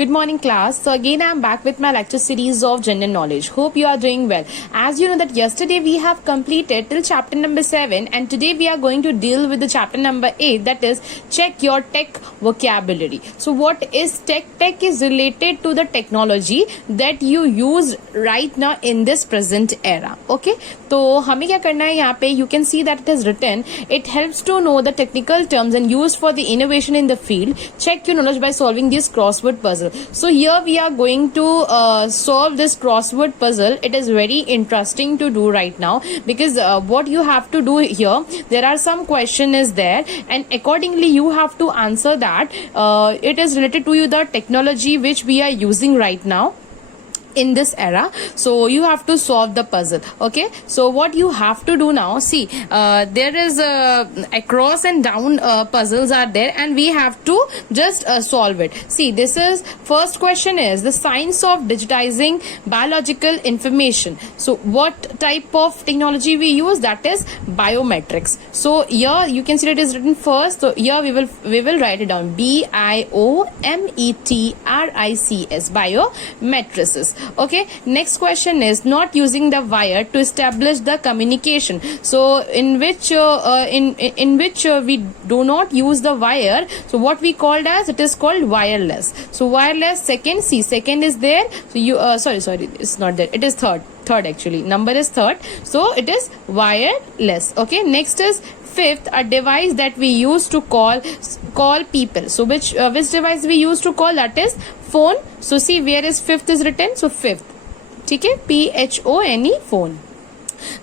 Good morning, class. So again, I'm back with my lecture series of general knowledge. Hope you are doing well. As you know that yesterday we have completed till chapter number 7, and today we are going to deal with the chapter number 8, that is check your tech vocabulary. So what is tech? Tech is related to the technology that you use right now in this present era. Okay, तो हमें क्या करना है यहाँ पे? You can see that it is written. It helps to know the technical terms and used for the innovation in the field. Check your knowledge by solving this crossword puzzle. So here we are going to solve this crossword puzzle. It is very interesting to do right now because what you have to do here, there are some question is there, and accordingly you have to answer that. It is related to you the technology which we are using right now in this era, so you have to solve the puzzle. Okay, so what you have to do now, see, there is across and down puzzles are there, and we have to just solve it. See, this is first question is the science of digitizing biological information. So what type of technology we use? That is biometrics. So here you can see it is written first, so here we will write it down, BIOMETRICS, biometrics. Okay, next question is not using the wire to establish the communication. So in which we do not use the wire, so what we called as, it is called wireless. So wireless. Second, see, second is there, so you sorry, it's not there, it is third actually, number is third, so it is wireless. Okay, next is fifth, a device that we use to call people. So which device we use to call? That is phone. So see, where is fifth is written? So fifth, okay, PHONE, phone.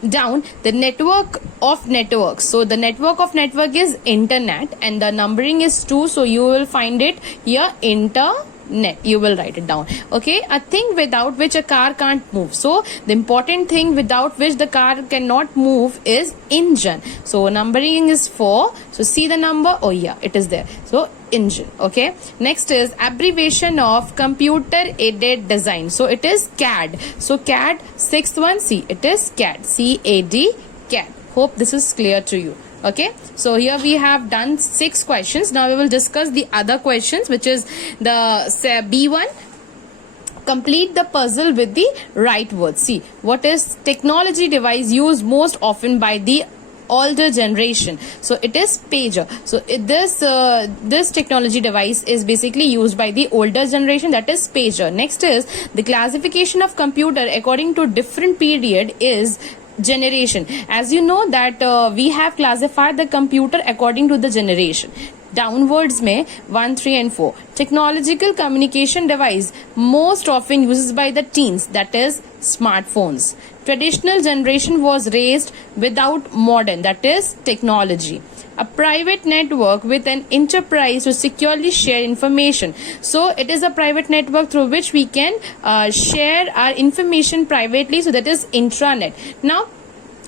Down, the network of networks. So the network of network is internet, and the numbering is 2, so you will find it here, internet, you will write it down. Okay, a thing without which a car can't move. So the important thing without which the car cannot move is engine. So numbering is 4, so see the number, oh yeah, it is there, so engine. Okay, next is abbreviation of computer aided design. So it is CAD. So CAD, sixth one, see, it is CAD, CAD, CAD. Hope this is clear to you. Okay, so here we have done 6 questions. Now we will discuss the other questions, which is the B1. Complete the puzzle with the right words. See, what is technology device used most often by the older generation? So it is pager. So this technology device is basically used by the older generation, that is pager. Next is the classification of computer according to different period is generation. As you know that we have classified the computer according to the generation. Downwards में 1, 3 and 4. Technological communication device most often used by the teens, that is smartphones. Traditional generation was raised without modern, that is technology. A private network with an enterprise to securely share information. So it is a private network through which we can share our information privately, so that is intranet. Now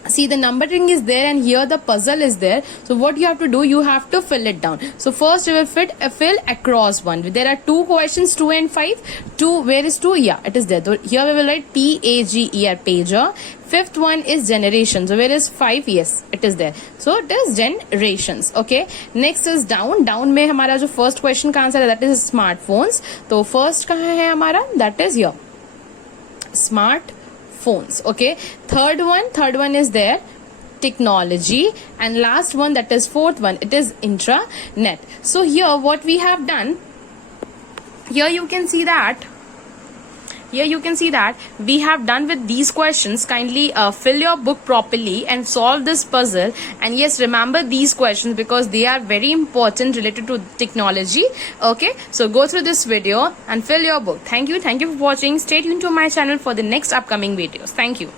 see, the numbering is there, and here the puzzle is there. So what you have to do, you have to fill it down. So first you will fill across one. There are 2 questions, 2 and 5. 2, where is 2? Yeah, it is there. So here we will write PAGER, pager. Fifth one is generation. So where is 5? Yes, it is there. So it is generations. Okay, next is down. Down में हमारा जो first question का answer है, that is smartphones. तो first कहाँ है हमारा? That is here, smart phones. Okay, third one is there, technology, and last one, that is fourth one, it is intranet. So here what we have done, here you can see that we have done with these questions. Kindly fill your book properly and solve this puzzle, and yes, remember these questions because they are very important related to technology. Okay, so go through this video and fill your book. Thank you for watching. Stay tuned to my channel for the next upcoming videos. Thank you.